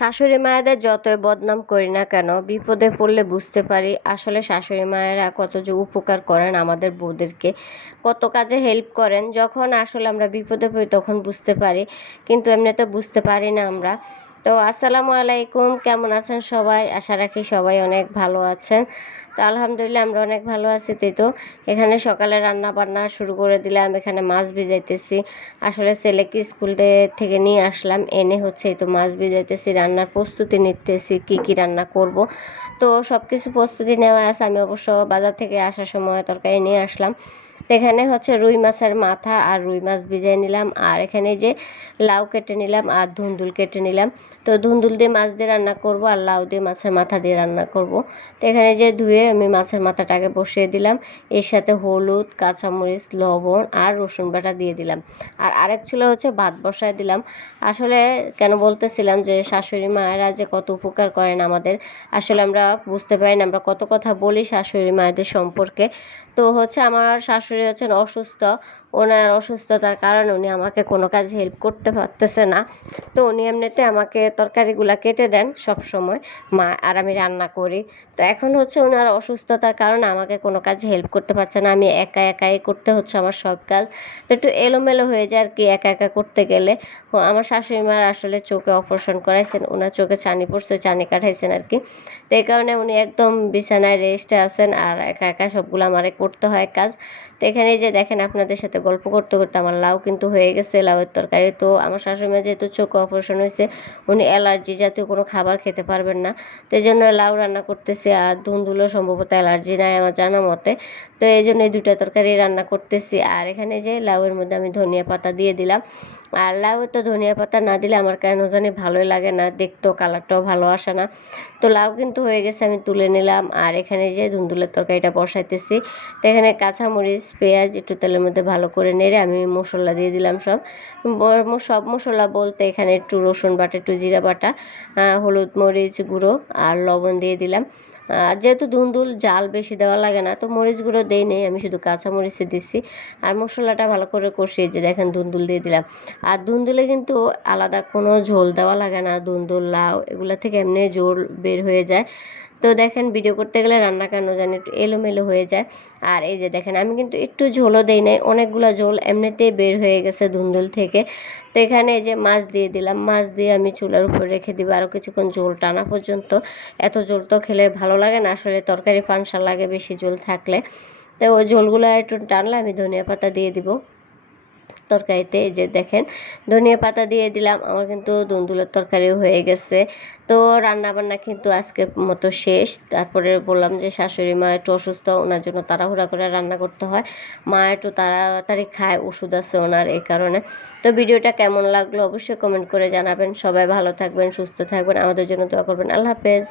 শাশুড়ি মায়েদের যতই বদনাম করি না কেন, বিপদে পড়লে বুঝতে পারি আসলে শাশুড়ি মায়েরা কত যে উপকার করেন আমাদের বউদেরকে, কত কাজে হেল্প করেন। যখন আসলে আমরা বিপদে পড়ি তখন বুঝতে পারি, কিন্তু এমনিতে বুঝতে পারি না আমরা। তো আসসালামু আলাইকুম, কেমন আছেন সবাই? আশা রাখি সবাই অনেক ভালো আছেন। তো আলহামদুলিল্লাহ আমরা অনেক ভালো আছি। তো এখানে সকালে রান্না বান্না শুরু করে দিলাম, এখানে মাছ ভিজাইতেছি। আসলে ছেলেকে স্কুল থেকে নিয়ে আসলাম, এনে হচ্ছে এই তো মাছ ভিজাইতেছি, রান্নার প্রস্তুতি নিতেছি কি কি রান্না করব। তো সব কিছু প্রস্তুতি নেওয়া আছে। আমি অবশ্য বাজার থেকে আসার সময় তরকারি নিয়ে আসলাম। তো এখানে হচ্ছে রুই মাছের মাথা আর রুই মাছ ভিজাই নিলাম, আর এখানে যে লাউ কেটে নিলাম আর ধুন্দুল কেটে নিলাম। তো ধুন্দুল দিয়ে মাছ দিয়ে রান্না করব আর লাউ দিয়ে মাছের মাথা দিয়ে রান্না করব। তো এখানে যে ধুয়ে আমি মাছের মাথাটাকে বসিয়ে দিলাম, এর সাথে হলুদ, কাঁচামরিচ, লবণ আর রসুন বাটা দিয়ে দিলাম। আর আরেক চুলা হচ্ছে ভাত বসায় দিলাম। আসলে কেন বলতেছিলাম যে শাশুড়ি মায়েরা যে কত উপকার করেন আমাদের, আসলে আমরা বুঝতে পারি না। আমরা কত কথা বলি শাশুড়ি মায়েদের সম্পর্কে। তো হচ্ছে আমার শাশুড়ি হচ্ছেন অসুস্থ। ওনার অসুস্থতার কারণে উনি আমাকে কোনো কাজ হেল্প করতে পারতেছে না। তো উনি এমনিতে আমাকে তরকারিগুলো কেটে দেন সব সময়, আর আমি রান্না করি। তো এখন হচ্ছে ওনার অসুস্থতার কারণে আমাকে কোনো কাজ হেল্প করতে পারছে না, আমি একা একাই করতে হচ্ছে আমার সব কাজ। তো একটু এলোমেলো হয়ে যায় আর কি একা একা করতে গেলে। আমার শাশুড়ি মার আসলে চোখে অপারেশন করাইছেন, ওনার চোখে ছানি পড়ছে, ছানি কাটাইছেন আর কি। তো এই কারণে উনি একদম বিছানায় রেস্টে আছেন, আর একা একা সবগুলো আমারে করতে হয় কাজ। তো এখানে যে দেখেন, আপনাদের সাথে গল্প করতে করতে আমার লাউ কিন্তু হয়ে গেছে, লাউয়ের তরকারি। তো আমার শাশুড়ি মা যেহেতু চোখে অপারেশন হয়েছে, উনি অ্যালার্জি জাতীয় কোনো খাবার খেতে পারবেন না। তো এই জন্য লাউ রান্না করতেছি, আর ধুন্দুলও সম্ভবত অ্যালার্জি নাই আমার জানা মতে। তো এই জন্য এই দুটো তরকারি রান্না করতেছি। আর এখানে যে লাউয়ের মধ্যে আমি ধনিয়া পাতা দিয়ে দিলাম। আর লাউ তো ধনিয়া পাতা না দিলে আমার কেন জানি ভালোই লাগে না, দেখতেও কালারটাও ভালো আসে না। তো লাউ কিন্তু হয়ে গেছে, আমি তুলে নিলাম। আর এখানে যে ধুন্দুলের তরকারিটা বসাইতেছি। তো এখানে কাঁচামরিচ, পেঁয়াজ একটু তেলের মধ্যে ভালো করে নেড়ে আমি মশলা দিয়ে দিলাম সব। সব মশলা বলতে এখানে একটু রসুন বাটা, একটু জিরা বাটা, হলুদ মরিচ গুঁড়ো আর লবণ দিয়ে দিলাম। যেহেতু ধুন্দুল জাল বেশি দেওয়া লাগে না, তো মরিচ গুঁড়ো দেই নেই, আমি শুধু কাঁচা মরিচে দিছি। আর মশলাটা ভালো করে কষিয়ে যে দেখেন ধুন্দুল দিয়ে দিলাম। আর ধুন্দুলে কিন্তু আলাদা কোনো ঝোল দেওয়া লাগে না, ধুন্দুল লাউ এগুলো থেকে এমনি ঝোল বের হয়ে যায়। তো দেখেন ভিডিও করতে গেলে রান্না কেন জানি একটু এলোমেলো হয়ে যায়। আর এই যে দেখেন, আমি কিন্তু একটু ঝোলও দেই নাই, অনেকগুলো ঝোল এমনিতেই বের হয়ে গেছে ধুন্দুল থেকে। তো এখানে এই যে মাছ দিয়ে দিলাম, মাছ দিয়ে আমি চুলার উপর রেখে দিব আরও কিছুক্ষণ ঝোল টানা পর্যন্ত। এত ঝোল তো খেলে ভালো লাগে না, আসলে তরকারি পানসা লাগে বেশি ঝোল থাকলে। তো ওই ঝোলগুলো একটু টানলে আমি ধনিয়া পাতা দিয়ে দিব তরকারিতে। এই যে দেখেন, ধনিয়া পাতা দিয়ে দিলাম, আমার কিন্তু ধুন্দুলের তরকারিও হয়ে গেছে। তো রান্না বান্না কিন্তু আজকের মতো শেষ। তারপরে বললাম যে শাশুড়ি মা একটু অসুস্থ, ওনার জন্য তাড়াহুড়া করে রান্না করতে হয়। মা একটু তাড়াতাড়ি খায়, ওষুধ আছে ওনার, এই কারণে। তো ভিডিওটা কেমন লাগলো অবশ্যই কমেন্ট করে জানাবেন। সবাই ভালো থাকবেন, সুস্থ থাকবেন, আমাদের জন্য দোয়া করবেন। আল্লাহ হাফেজ।